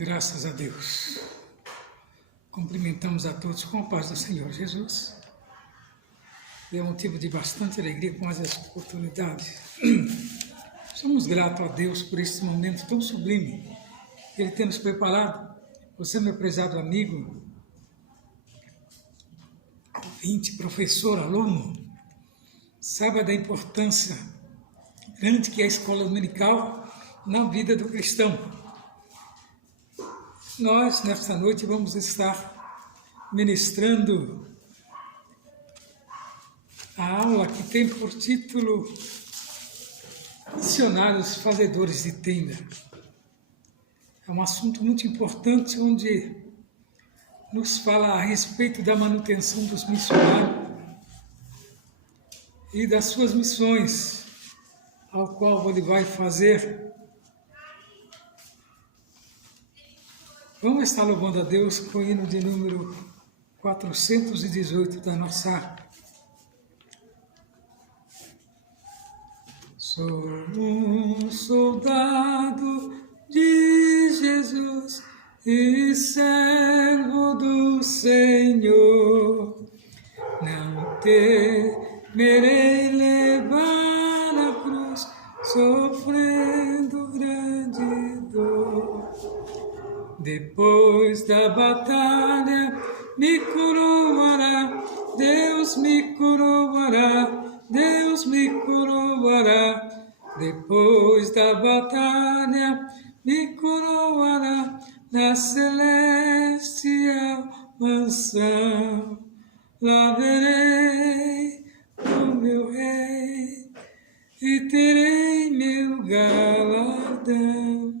Graças a Deus. Cumprimentamos a todos com a paz do Senhor Jesus. É motivo de bastante alegria com essa oportunidade. Somos gratos a Deus por esse momento tão sublime que Ele tem nos preparado. Você, meu prezado amigo, ouvinte, professor, aluno, saiba da importância grande que é a escola dominical na vida do cristão. Nós, nesta noite, vamos estar ministrando a aula que tem por título Missionários Fazedores de Tenda. É um assunto muito importante, onde nos fala a respeito da manutenção dos missionários e das suas missões, ao qual ele vai fazer. Vamos estar louvando a Deus com o hino de número 418 da nossa harpa. Sou um soldado de Jesus e servo do Senhor. Não temerei levar a cruz, sofrendo grande dor. Depois da batalha me coroará, Deus me coroará, Deus me coroará. Depois da batalha me coroará na celestial mansão. Lá verei o meu rei e terei meu galardão.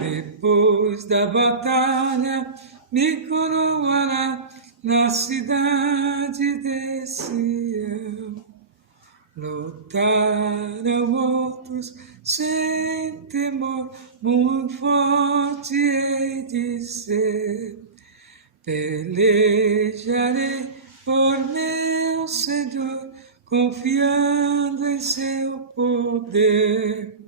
Depois da batalha me coroará na cidade de Sião. Lutarão outros sem temor, muito forte hei de ser. Pelejarei por meu Senhor, confiando em seu poder.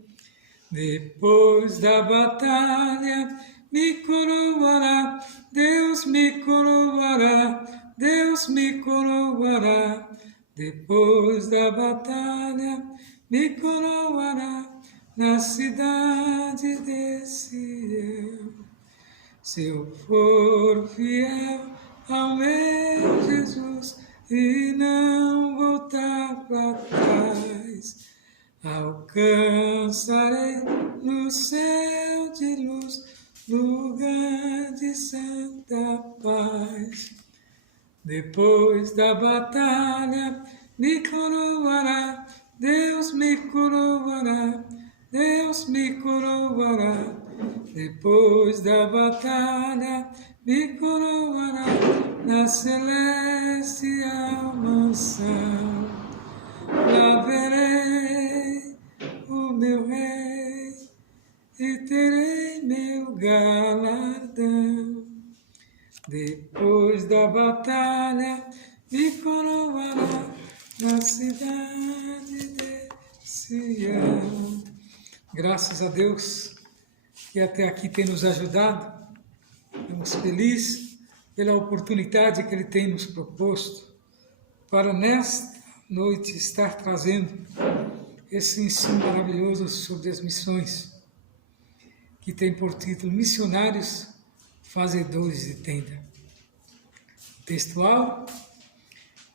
Depois da batalha me coroará, Deus me coroará, Deus me coroará. Depois da batalha me coroará na cidade de Sião. Se eu for fiel ao meu Jesus e não voltar para trás, alcançarei no céu de luz, lugar de santa paz. Depois da batalha me coroará, Deus me coroará, Deus me coroará. Depois da batalha me coroará na celestial mansão. Lá verei o meu rei e terei meu galardão. Depois da batalha me coroará na cidade de Sião. Graças a Deus que até aqui tem nos ajudado. Estamos felizes pela oportunidade que Ele tem nos proposto para nesta noite estar trazendo esse ensino maravilhoso sobre as missões, que tem por título Missionários Fazedores de Tenda. Textual: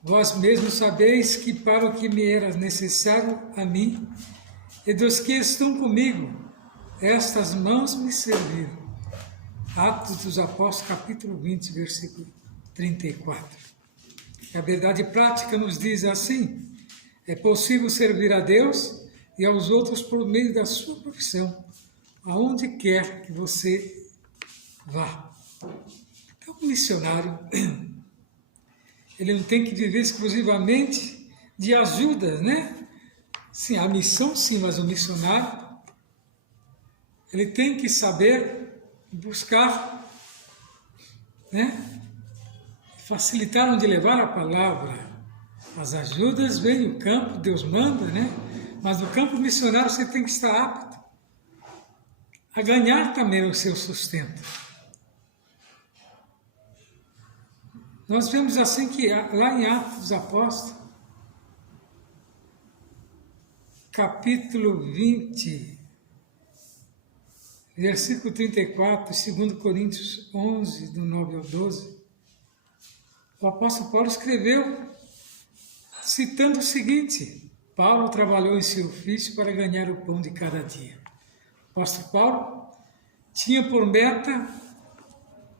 vós mesmos sabeis que para o que me era necessário a mim e dos que estão comigo, estas mãos me serviram. Atos dos Apóstolos, capítulo 20, versículo 34. A verdade prática nos diz assim: é possível servir a Deus e aos outros por meio da sua profissão, aonde quer que você vá. Então, o missionário, ele não tem que viver exclusivamente de ajuda, né? Sim, a missão sim, mas o missionário, ele tem que saber buscar, né? Facilitar onde levar a palavra. As ajudas vêm no campo, Deus manda, né? Mas no campo missionário você tem que estar apto a ganhar também o seu sustento. Nós vemos assim que lá em Atos dos Apóstolos, capítulo 20, versículo 34, 2 Coríntios 11, do 9 ao 12, o apóstolo Paulo escreveu, citando o seguinte: Paulo trabalhou em seu ofício para ganhar o pão de cada dia. O apóstolo Paulo tinha por meta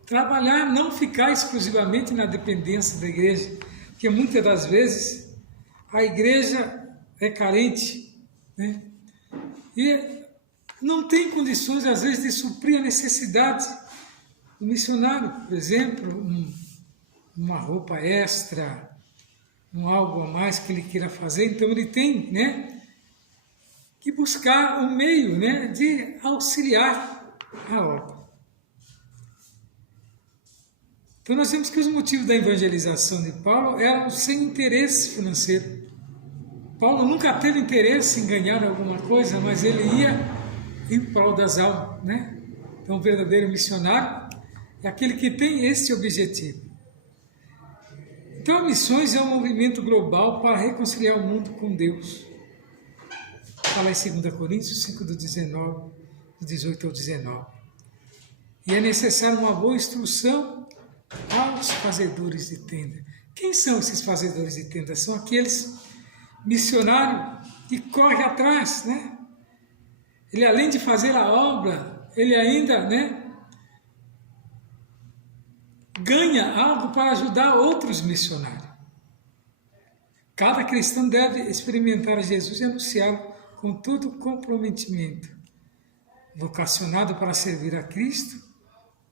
trabalhar, não ficar exclusivamente na dependência da igreja, porque muitas das vezes a igreja é carente, né? E não tem condições, às vezes, de suprir a necessidade do missionário. Por exemplo, uma roupa extra, algo a mais que ele queira fazer. Então, ele tem, né, que buscar um meio, né, de auxiliar a obra. Então, nós vemos que os motivos da evangelização de Paulo eram sem interesse financeiro. Paulo nunca teve interesse em ganhar alguma coisa, mas ele ia em prol das almas, né? Então, o verdadeiro missionário é aquele que tem esse objetivo. Então, missões é um movimento global para reconciliar o mundo com Deus. Fala em 2 Coríntios 5, do 18 ao 19. E é necessário uma boa instrução aos fazedores de tenda. Quem são esses fazedores de tenda? São aqueles missionários que correm atrás, né? Ele, além de fazer a obra, ele ainda, né, ganha algo para ajudar outros missionários. Cada cristão deve experimentar Jesus e anunciá-lo com todo comprometimento, vocacionado para servir a Cristo,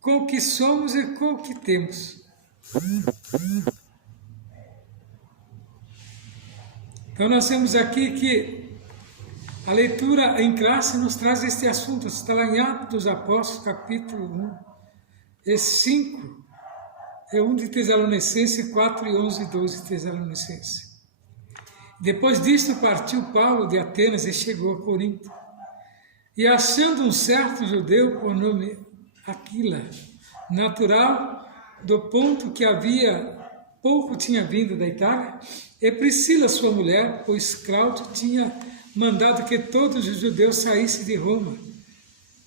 com o que somos e com o que temos. Então nós temos aqui que a leitura em classe nos traz este assunto. Está lá em Atos dos Apóstolos, capítulo 1, e 5, é 1 de Tessalonicenses, 4 e 11 e 12 de Tessalonicenses. Depois disto partiu Paulo de Atenas e chegou a Corinto. E achando um certo judeu por nome Aquila, natural do ponto que havia pouco tinha vindo da Itália, e Priscila, sua mulher, pois Cláudio tinha mandado que todos os judeus saíssem de Roma,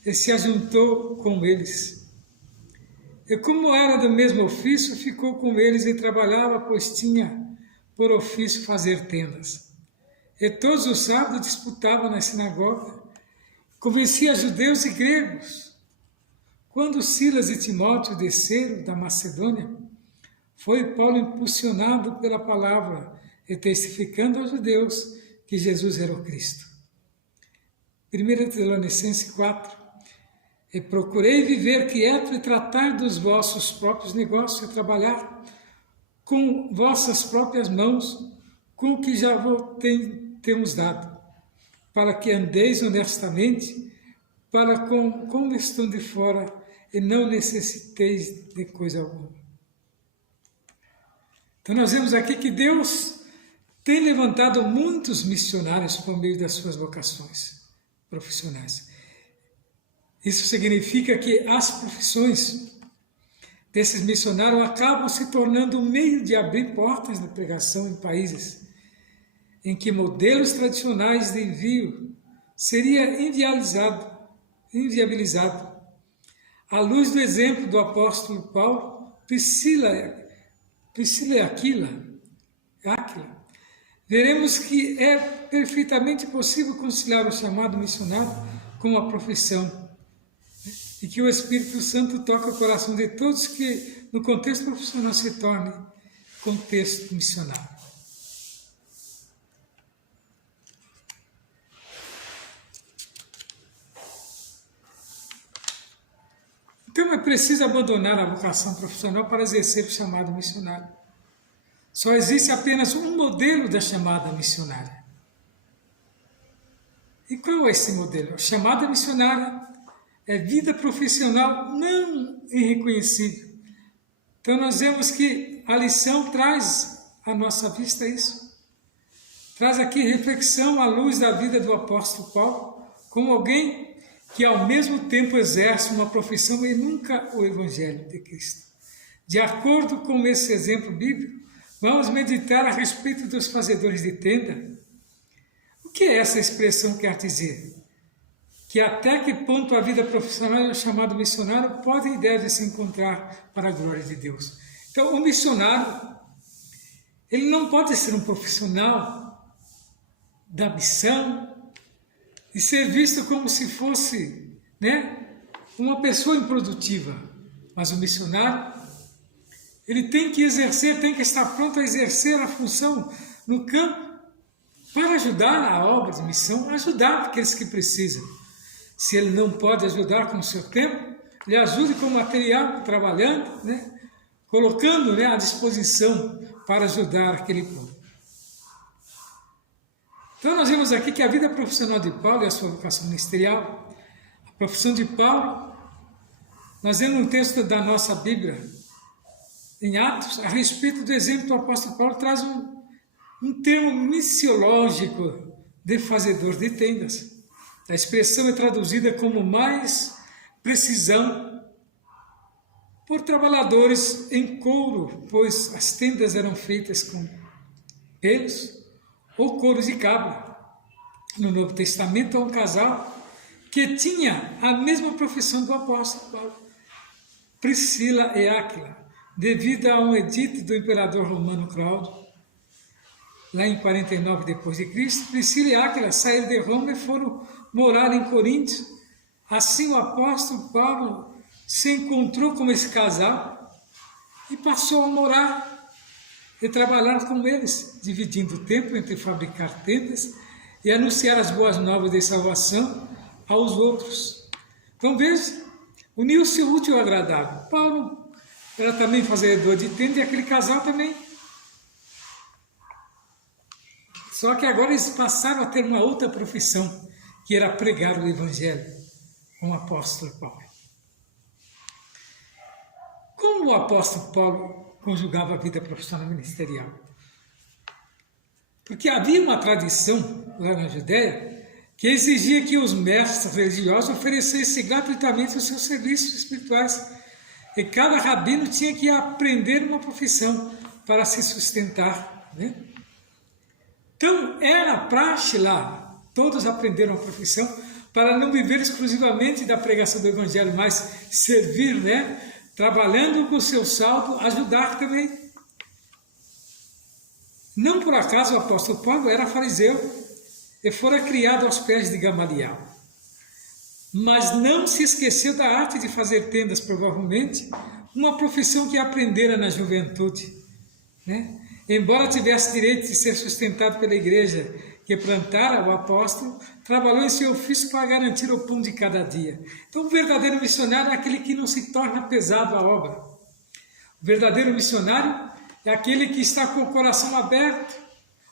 e se ajuntou com eles. E como era do mesmo ofício, ficou com eles e trabalhava, pois tinha por ofício fazer tendas. E todos os sábados disputava na sinagoga, convencia judeus e gregos. Quando Silas e Timóteo desceram da Macedônia, foi Paulo impulsionado pela palavra e testificando aos judeus que Jesus era o Cristo. 1 Tessalonicenses 4. E procurei viver quieto e tratar dos vossos próprios negócios e trabalhar com vossas próprias mãos, com o que já vos temos dado, para que andeis honestamente, para como estão de fora, e não necessiteis de coisa alguma. Então nós vemos aqui que Deus tem levantado muitos missionários por meio das suas vocações profissionais. Isso significa que as profissões desses missionários acabam se tornando um meio de abrir portas de pregação em países em que modelos tradicionais de envio seria inviabilizado. À luz do exemplo do apóstolo Paulo, Priscila e Aquila, veremos que é perfeitamente possível conciliar o chamado missionário com a profissão, e que o Espírito Santo toca o coração de todos que no contexto profissional se torne contexto missionário. Então é preciso abandonar a vocação profissional para exercer o chamado missionário. Só existe apenas um modelo da chamada missionária. E qual é esse modelo? A chamada missionária é vida profissional não irreconhecível. Então nós vemos que a lição traz à nossa vista isso. Traz aqui reflexão à luz da vida do apóstolo Paulo, como alguém que ao mesmo tempo exerce uma profissão e nunca o Evangelho de Cristo. De acordo com esse exemplo bíblico, vamos meditar a respeito dos fazedores de tenda. O que essa expressão quer dizer? Que até que ponto a vida profissional e o chamado missionário pode e deve se encontrar para a glória de Deus. Então, o missionário, ele não pode ser um profissional da missão e ser visto como se fosse, uma pessoa improdutiva. Mas o missionário, ele tem que exercer, tem que estar pronto a exercer a função no campo para ajudar a obra de missão, ajudar aqueles que precisam. Se ele não pode ajudar com o seu tempo, ele ajude com material, trabalhando, colocando à disposição para ajudar aquele povo. Então nós vemos aqui que a vida profissional de Paulo e a sua vocação ministerial, a profissão de Paulo, nós vemos um texto da nossa Bíblia, em Atos, a respeito do exemplo do apóstolo Paulo, traz um termo missiológico de fazedor de tendas. A expressão é traduzida como mais precisão por trabalhadores em couro, pois as tendas eram feitas com pelos ou couro de cabra. No Novo Testamento há um casal que tinha a mesma profissão do apóstolo Paulo, Priscila e Áquila, devido a um edito do imperador romano Cláudio. Lá em 49 depois de Cristo, Priscila e Áquila saíram de Roma e foram morar em Corinto. Assim o apóstolo Paulo se encontrou com esse casal e passou a morar e trabalhar com eles, dividindo o tempo entre fabricar tendas e anunciar as boas novas de salvação aos outros. Então veja, uniu-se o útil ao agradável. Paulo era também fazedor de tenda e aquele casal também. Só que agora eles passaram a ter uma outra profissão, que era pregar o Evangelho, com o apóstolo Paulo. Como o apóstolo Paulo conjugava a vida profissional e ministerial? Porque havia uma tradição lá na Judéia que exigia que os mestres religiosos oferecessem gratuitamente os seus serviços espirituais. E cada rabino tinha que aprender uma profissão para se sustentar, Então, era praxe lá, todos aprenderam a profissão para não viver exclusivamente da pregação do Evangelho, mas servir, trabalhando com o seu saldo, ajudar também. Não por acaso o apóstolo Paulo era fariseu e fora criado aos pés de Gamaliel. Mas não se esqueceu da arte de fazer tendas, provavelmente, uma profissão que aprendera na juventude, Embora tivesse direito de ser sustentado pela igreja que plantara, o apóstolo trabalhou em seu ofício para garantir o pão de cada dia. Então, o verdadeiro missionário é aquele que não se torna pesado à obra. O verdadeiro missionário é aquele que está com o coração aberto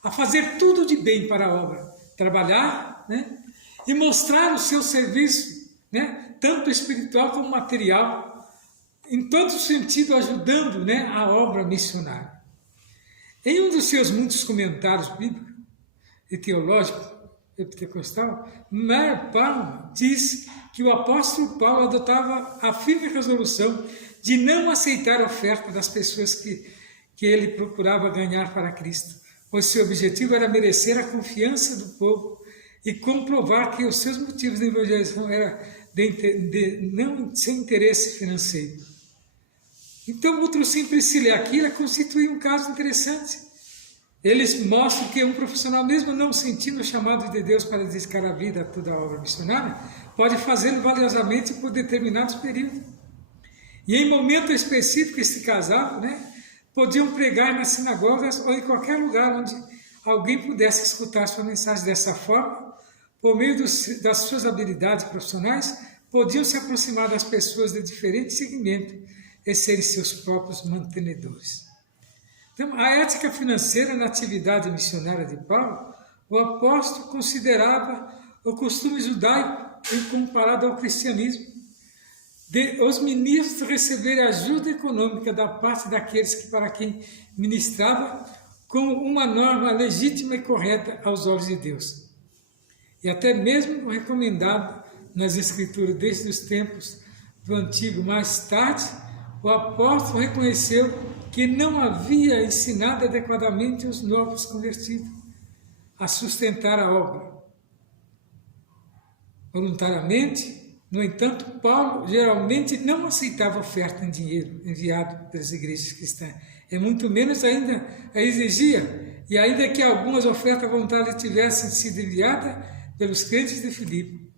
a fazer tudo de bem para a obra. Trabalhar, e mostrar o seu serviço, tanto espiritual como material, em todo sentido ajudando, a obra missionária. Em um dos seus muitos comentários bíblicos e teológicos, pentecostal, Meyer Palmer diz que o apóstolo Paulo adotava a firme resolução de não aceitar a oferta das pessoas que ele procurava ganhar para Cristo, pois seu objetivo era merecer a confiança do povo e comprovar que os seus motivos de evangelização eram não sem interesse financeiro. Então, outro simples Priscila e Áquila constitui um caso interessante. Eles mostram que um profissional, mesmo não sentindo o chamado de Deus para dedicar a vida a toda a obra missionária, pode fazê-lo valiosamente por determinados períodos. E em momento específico, este casal, podiam pregar nas sinagogas ou em qualquer lugar onde alguém pudesse escutar sua mensagem. Dessa forma, por meio das suas habilidades profissionais, podiam se aproximar das pessoas de diferentes segmentos e serem seus próprios mantenedores. Então, a ética financeira na atividade missionária de Paulo, o apóstolo considerava o costume judaico em comparado ao cristianismo, de os ministros receberem ajuda econômica da parte daqueles para quem ministrava como uma norma legítima e correta aos olhos de Deus. E até mesmo recomendado nas Escrituras desde os tempos do Antigo. Mais tarde, o apóstolo reconheceu que não havia ensinado adequadamente os novos convertidos a sustentar a obra. Voluntariamente, no entanto, Paulo geralmente não aceitava oferta em dinheiro enviado pelas igrejas cristãs, e muito menos ainda a exigia, e ainda que algumas ofertas voluntárias tivessem sido enviadas pelos crentes de Filipe.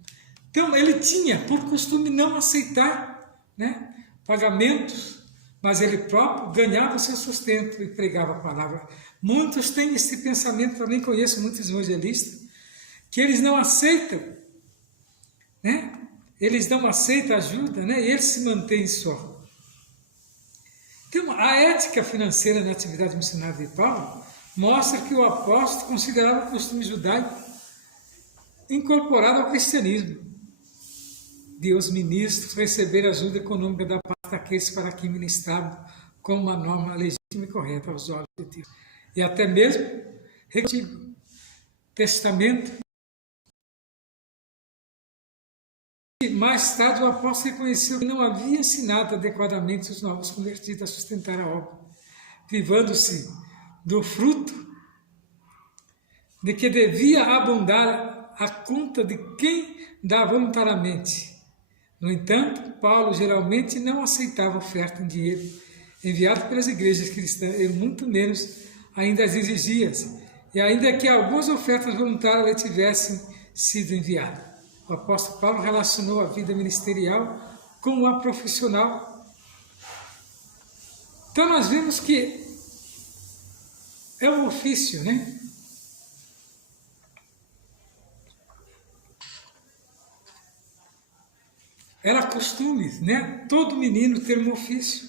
Então, ele tinha por costume não aceitar, né, pagamentos, mas ele próprio ganhava o seu sustento e pregava a palavra. Muitos têm esse pensamento, também conheço muitos evangelistas, que eles não aceitam, né? Eles não aceitam ajuda, né? E eles se mantêm só. Então, a ética financeira na atividade missionária de Paulo mostra que o apóstolo considerava o costume judaico incorporado ao cristianismo, de os ministros receber ajuda econômica da parte daqueles para quem ministravam como uma norma legítima e correta aos olhos de Deus. E até mesmo o Antigo Testamento. Mais tarde o apóstolo reconheceu que não havia ensinado adequadamente os novos convertidos a sustentar a obra, privando-se do fruto de que devia abundar a conta de quem dá voluntariamente. No entanto, Paulo geralmente não aceitava oferta em dinheiro enviado pelas igrejas cristãs, e muito menos ainda as exigia, e ainda que algumas ofertas voluntárias lhe tivessem sido enviadas. O apóstolo Paulo relacionou a vida ministerial com a profissional. Então nós vemos que é um ofício, né? Era costume, né? Todo menino ter um ofício.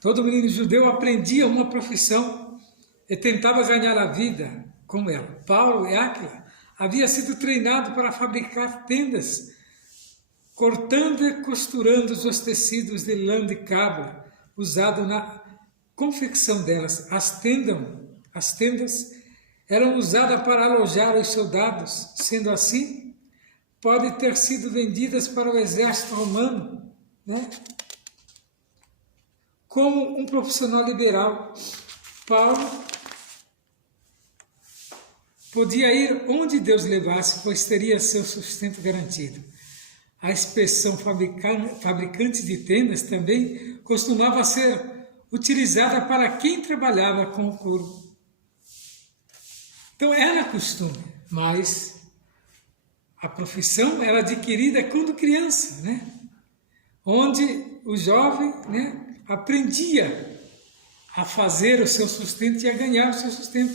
Todo menino judeu aprendia uma profissão e tentava ganhar a vida com ela. Paulo e Áquila havia sido treinado para fabricar tendas, cortando e costurando os tecidos de lã de cabra, usado na confecção delas. As tendas eram usadas para alojar os soldados, sendo assim, pode ter sido vendidas para o exército romano, né? Como um profissional liberal, Paulo podia ir onde Deus levasse, pois teria seu sustento garantido. A expressão fabricante de tendas também costumava ser utilizada para quem trabalhava com o couro. Então era costume, mas a profissão era adquirida quando criança, né? Onde o jovem, né, aprendia a fazer o seu sustento e a ganhar o seu sustento,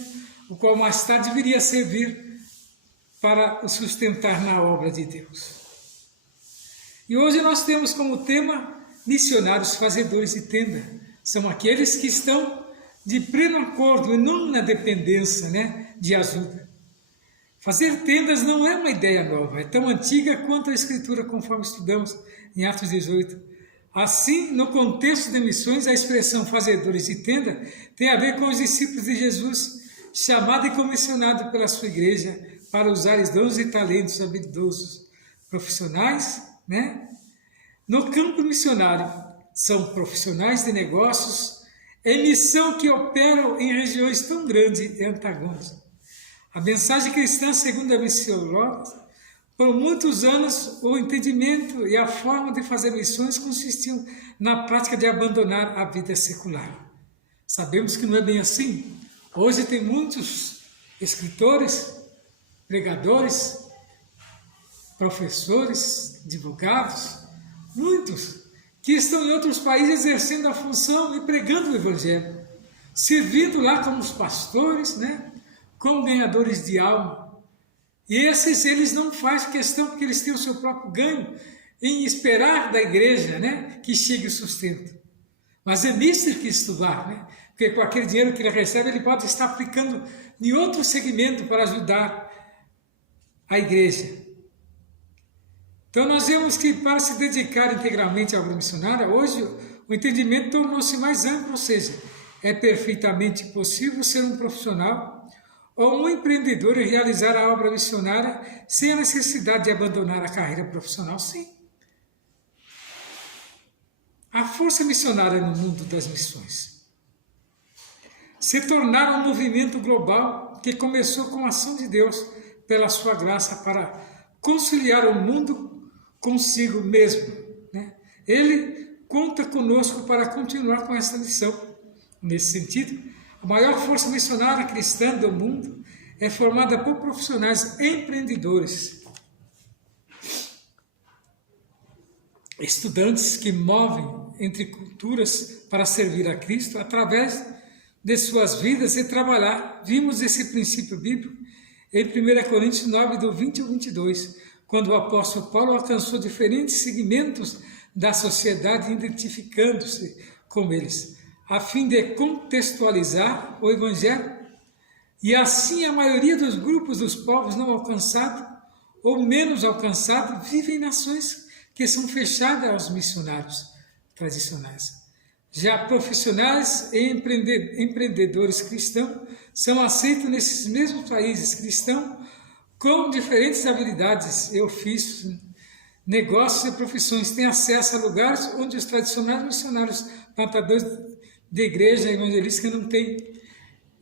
o qual mais tarde viria a servir para o sustentar na obra de Deus. E hoje nós temos como tema missionários fazedores de tenda. São aqueles que estão de pleno acordo e não na dependência, né, de ajuda. Fazer tendas não é uma ideia nova, é tão antiga quanto a Escritura, conforme estudamos em Atos 18. Assim, no contexto de missões, a expressão fazedores de tenda tem a ver com os discípulos de Jesus, chamado e comissionado pela sua igreja para usar os dons e talentos habilidosos profissionais, né? No campo missionário, são profissionais de negócios em missão que operam em regiões tão grandes e antagônicas. A mensagem cristã, segundo a missiologos, por muitos anos o entendimento e a forma de fazer missões consistiam na prática de abandonar a vida secular. Sabemos que não é bem assim. Hoje tem muitos escritores, pregadores, professores, advogados, muitos que estão em outros países exercendo a função e pregando o Evangelho, servindo lá como os pastores, né, como ganhadores de alma. E esses eles não fazem questão porque eles têm o seu próprio ganho em esperar da igreja, né, que chegue o sustento. Mas é nisso que estudar, né? Porque com aquele dinheiro que ele recebe, ele pode estar aplicando em outro segmento para ajudar a igreja. Então nós vemos que para se dedicar integralmente à obra missionária, hoje o entendimento tornou-se mais amplo, ou seja, é perfeitamente possível ser um profissional ou um empreendedor em realizar a obra missionária sem a necessidade de abandonar a carreira profissional? Sim. A força missionária no mundo das missões se tornar um movimento global que começou com a ação de Deus pela sua graça para conciliar o mundo consigo mesmo, né? Ele conta conosco para continuar com essa missão. Nesse sentido, a maior força missionária cristã do mundo é formada por profissionais empreendedores, estudantes que movem entre culturas para servir a Cristo através de suas vidas e trabalhar. Vimos esse princípio bíblico em 1 Coríntios 9, do 20 ao 22, quando o apóstolo Paulo alcançou diferentes segmentos da sociedade, identificando-se com eles, a fim de contextualizar o Evangelho, e assim a maioria dos grupos dos povos não alcançados ou menos alcançados vivem em nações que são fechadas aos missionários tradicionais. Já profissionais e empreendedores cristãos são aceitos nesses mesmos países cristãos com diferentes habilidades e ofícios, negócios e profissões. Têm acesso a lugares onde os tradicionais missionários plantadores de igreja evangelística não têm.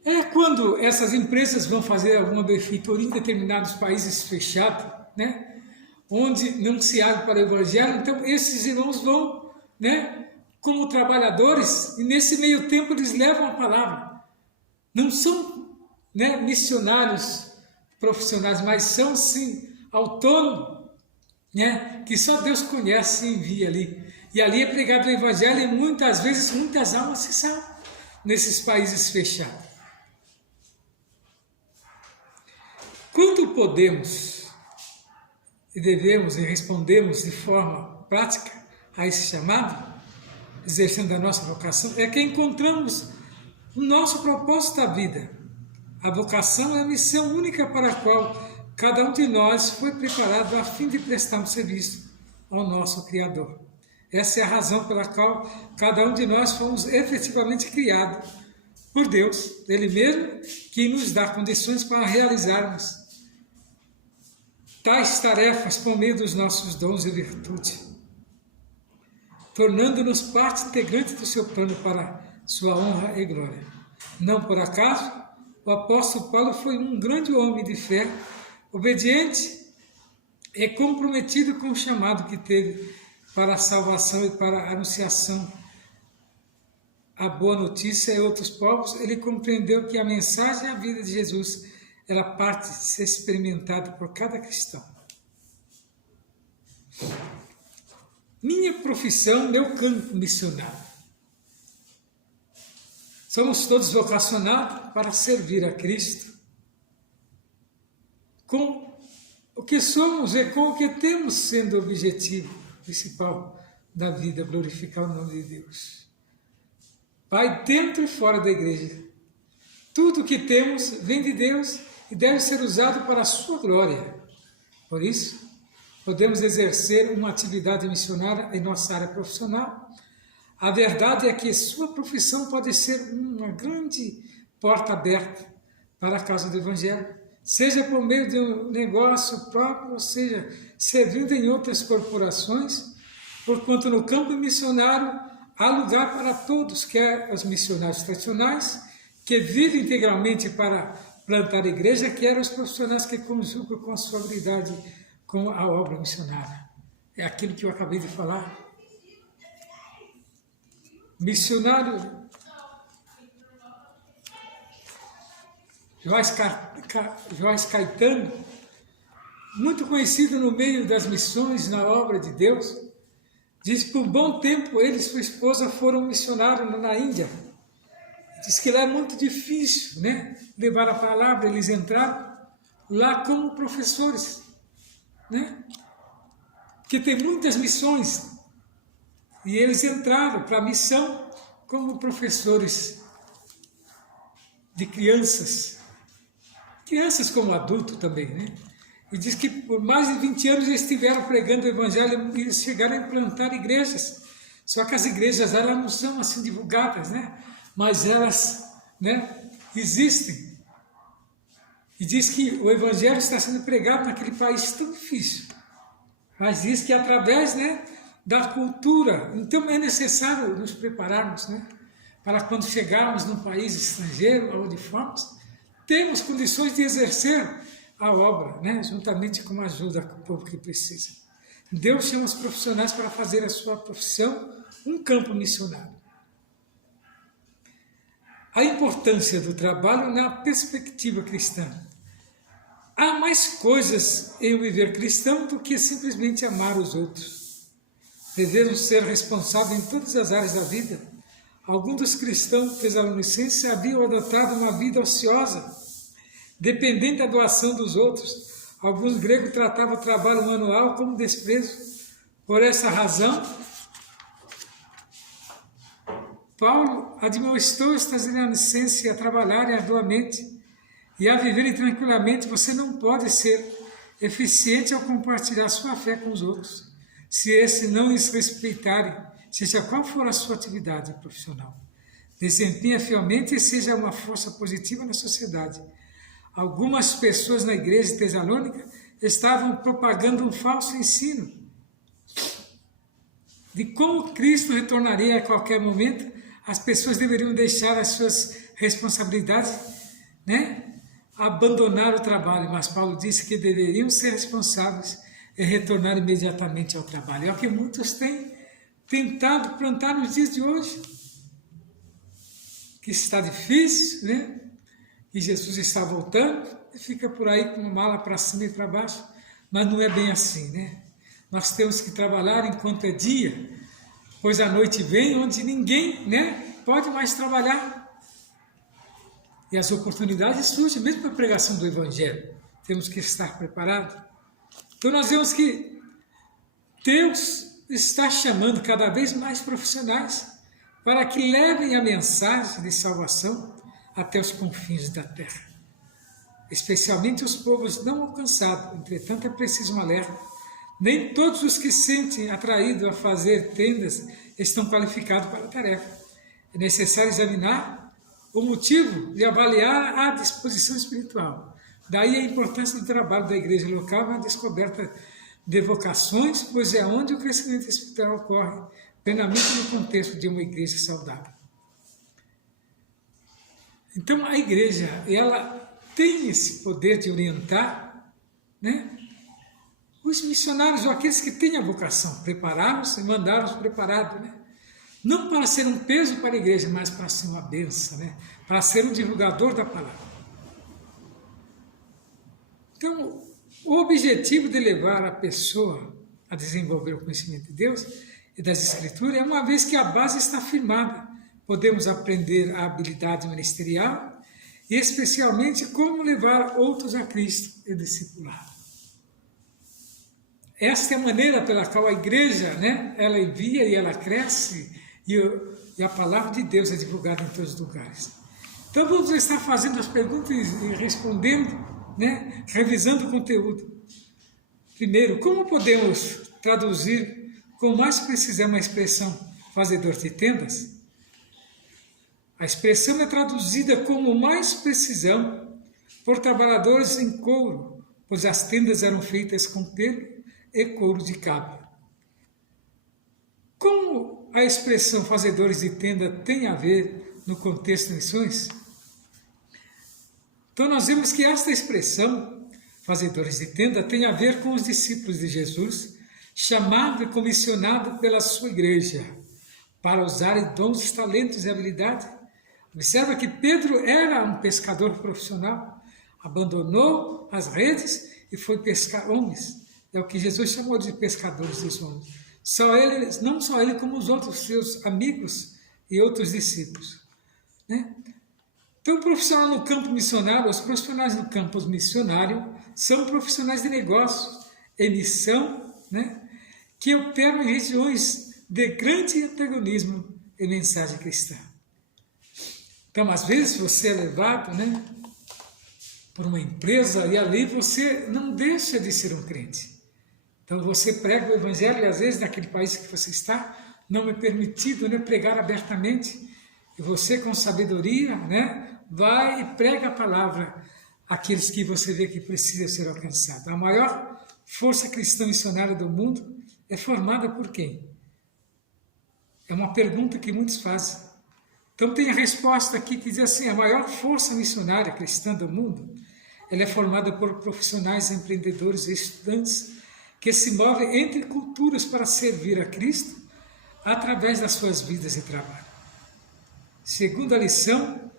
É quando essas empresas vão fazer alguma benfeitoria em determinados países fechados, né, onde não se abre para o evangelho, então esses irmãos vão, né, como trabalhadores, e nesse meio tempo eles levam a palavra. Não são, né, missionários profissionais, mas são sim autônomos, né, que só Deus conhece e envia ali. E ali é pregado o evangelho e muitas vezes muitas almas se salvam nesses países fechados. Quanto podemos e devemos e respondemos de forma prática a esse chamado, exercendo a nossa vocação, é que encontramos o nosso propósito da vida. A vocação é a missão única para a qual cada um de nós foi preparado a fim de prestar um serviço ao nosso Criador. Essa é a razão pela qual cada um de nós fomos efetivamente criados por Deus, Ele mesmo, que nos dá condições para realizarmos tais tarefas por meio dos nossos dons e virtudes, tornando-nos parte integrante do seu plano para sua honra e glória. Não por acaso, o apóstolo Paulo foi um grande homem de fé, obediente e comprometido com o chamado que teve para a salvação e para a anunciação a boa notícia em outros povos. Ele compreendeu que a mensagem e a vida de Jesus era parte de ser experimentada por cada cristão. Minha profissão, meu campo missionário. Somos todos vocacionados para servir a Cristo com o que somos e com o que temos sendo o objetivo principal da vida, glorificar o nome de Deus. Pai, dentro e fora da igreja, tudo o que temos vem de Deus e deve ser usado para a sua glória. Por isso, podemos exercer uma atividade missionária em nossa área profissional. A verdade é que sua profissão pode ser uma grande porta aberta para a causa do Evangelho, seja por meio de um negócio próprio, ou seja, servindo em outras corporações, porquanto no campo missionário há lugar para todos, quer os missionários tradicionais, que vivem integralmente para plantar a igreja, quer os profissionais que conjugam com a sua habilidade com a obra missionária. É aquilo que eu acabei de falar. Missionário Joás Caetano, muito conhecido no meio das missões na obra de Deus, diz que por um bom tempo ele e sua esposa foram missionários na Índia. Diz que lá é muito difícil, né, levar a palavra. Eles entraram lá como professores, né, porque tem muitas missões, e eles entraram para a missão como professores de crianças como adulto também, né? E diz que por mais de 20 anos eles estiveram pregando o Evangelho e chegaram a implantar igrejas. Só que as igrejas, elas não são assim divulgadas, né? Mas elas, né, existem. E diz que o Evangelho está sendo pregado naquele país tão difícil. Mas diz que através, né, da cultura, então é necessário nos prepararmos, né, para quando chegarmos num país estrangeiro, onde formos, temos condições de exercer a obra, né, juntamente com a ajuda do povo que precisa. Deus chama os profissionais para fazer a sua profissão um campo missionário. A importância do trabalho na perspectiva cristã. Há mais coisas em o viver cristão do que simplesmente amar os outros. Devemos ser responsáveis em todas as áreas da vida. Alguns dos cristãos tessalonicenses haviam adotado uma vida ociosa, dependente da doação dos outros. Alguns gregos tratavam o trabalho manual como desprezo. Por essa razão, Paulo admoestou os tessalonicenses a trabalharem arduamente e a viverem tranquilamente. Você não pode ser eficiente ao compartilhar sua fé com os outros, se esses não os respeitarem, seja qual for a sua atividade profissional. Desempenhe fielmente e seja uma força positiva na sociedade. Algumas pessoas na igreja de Tessalônica estavam propagando um falso ensino de como Cristo retornaria a qualquer momento. As pessoas deveriam deixar as suas responsabilidades, né? Abandonar o trabalho, mas Paulo disse que deveriam ser responsáveis e retornar imediatamente ao trabalho. É o que muitos têm tentado plantar nos dias de hoje, que está difícil, né? E Jesus está voltando e fica por aí com uma mala para cima e para baixo, mas não é bem assim, né? Nós temos que trabalhar enquanto é dia, pois a noite vem onde ninguém, né, pode mais trabalhar. E as oportunidades surgem mesmo para a pregação do Evangelho. Temos que estar preparados. Então nós vemos que Deus está chamando cada vez mais profissionais para que levem a mensagem de salvação até os confins da terra. Especialmente os povos não alcançados. Entretanto, é preciso um alerta. Nem todos os que se sentem atraídos a fazer tendas estão qualificados para a tarefa. É necessário examinar o motivo e avaliar a disposição espiritual. Daí a importância do trabalho da igreja local na descoberta de vocações, pois é onde o crescimento espiritual ocorre plenamente no contexto de uma igreja saudável. Então a igreja, ela tem esse poder de orientar, né, os missionários, ou aqueles que têm a vocação, prepará-los e mandá-los preparados, né? Não para ser um peso para a igreja, mas para ser uma bênção, né? Para ser um divulgador da palavra. Então, o objetivo de levar a pessoa a desenvolver o conhecimento de Deus e das Escrituras é, uma vez que a base está firmada, podemos aprender a habilidade ministerial e especialmente como levar outros a Cristo e discipular. Esta é a maneira pela qual a igreja, né, ela envia e ela cresce e a palavra de Deus é divulgada em todos os lugares. Então vamos estar fazendo as perguntas e respondendo, né, revisando o conteúdo. Primeiro, como podemos traduzir com mais precisão a expressão fazedor de tendas? A expressão é traduzida como mais precisão por trabalhadores em couro, pois as tendas eram feitas com pelo e couro de cabra. Como a expressão fazedores de tenda tem a ver no contexto de missões? Então nós vemos que esta expressão, fazedores de tenda, tem a ver com os discípulos de Jesus, chamado e comissionado pela sua igreja, para usarem dons, talentos e habilidade. Observa que Pedro era um pescador profissional, abandonou as redes e foi pescar homens. É o que Jesus chamou de pescadores dos homens. Não só ele, como os outros seus amigos e outros discípulos, né? Então, o profissional no campo missionário, os profissionais no campo missionário são profissionais de negócios e missão, né, que operam em regiões de grande antagonismo e mensagem cristã. Então, às vezes, você é levado, né, por uma empresa e ali você não deixa de ser um crente. Então, você prega o evangelho e, às vezes, naquele país que você está, não é permitido, né, pregar abertamente. E você, com sabedoria, né, vai e prega a palavra aqueles que você vê que precisam ser alcançados. A maior força cristã missionária do mundo é formada por quem? É uma pergunta que muitos fazem. Então tem a resposta aqui que diz assim, a maior força missionária cristã do mundo, ela é formada por profissionais, empreendedores e estudantes que se movem entre culturas para servir a Cristo através das suas vidas e trabalho. Segunda lição,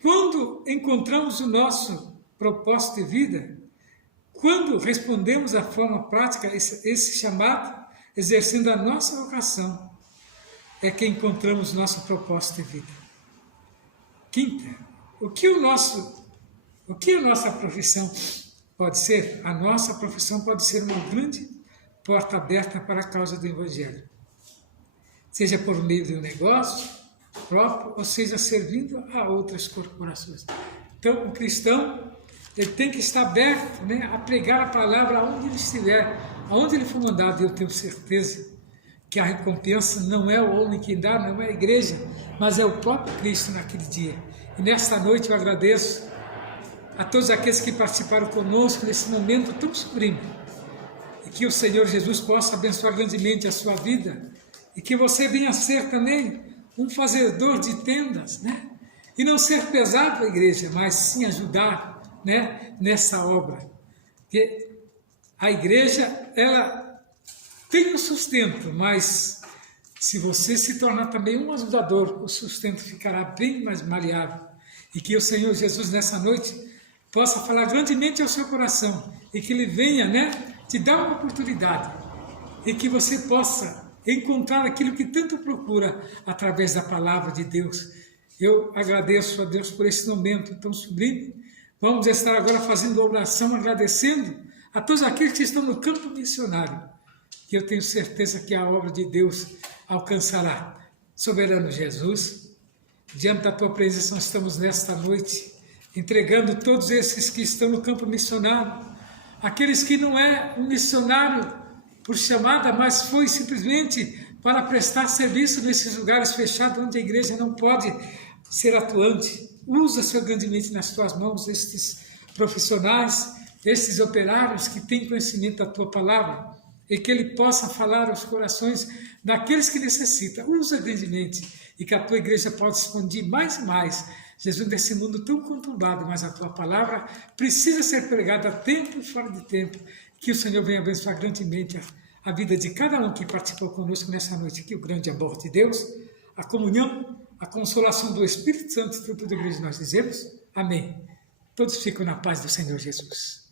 quando encontramos o nosso propósito de vida, quando respondemos de forma prática esse chamado, exercendo a nossa vocação, é que encontramos nosso propósito de vida. Quinta, o que a nossa profissão pode ser? A nossa profissão pode ser uma grande porta aberta para a causa do Evangelho. Seja por meio de um negócio próprio, ou seja, servindo a outras corporações. Então, o cristão, ele tem que estar aberto, né, a pregar a palavra aonde ele estiver, aonde ele for mandado. E eu tenho certeza que a recompensa não é o homem que dá, não é a igreja, mas é o próprio Cristo naquele dia. E nesta noite eu agradeço a todos aqueles que participaram conosco nesse momento tão sublime. E que o Senhor Jesus possa abençoar grandemente a sua vida. E que você venha ser também um fazedor de tendas, né? E não ser pesado a igreja, mas sim ajudar, né, nessa obra. Porque a igreja, ela tem um sustento, mas se você se tornar também um ajudador, o sustento ficará bem mais maleável. E que o Senhor Jesus nessa noite possa falar grandemente ao seu coração e que Ele venha, né, te dar uma oportunidade e que você possa encontrar aquilo que tanto procura através da palavra de Deus. Eu agradeço a Deus por esse momento tão sublime. Vamos estar agora fazendo a oração, agradecendo a todos aqueles que estão no campo missionário, que eu tenho certeza que a obra de Deus alcançará. Soberano Jesus, diante da Tua presença nós estamos nesta noite, entregando todos esses que estão no campo missionário, aqueles que não é um missionário por chamada, mas foi simplesmente para prestar serviço nesses lugares fechados onde a igreja não pode ser atuante. Usa, Senhor, grandemente nas Tuas mãos estes profissionais, estes operários que têm conhecimento da Tua palavra e que Ele possa falar aos corações daqueles que necessitam. Usa grandemente e que a Tua igreja possa expandir mais e mais. Jesus, nesse mundo tão conturbado, mas a Tua palavra precisa ser pregada a tempo e fora de tempo. Que o Senhor venha abençoar grandemente a vida de cada um que participou conosco nessa noite. Que o grande amor de Deus, a comunhão, a consolação do Espírito Santo, tudo da igreja nós dizemos. Amém. Todos ficam na paz do Senhor Jesus.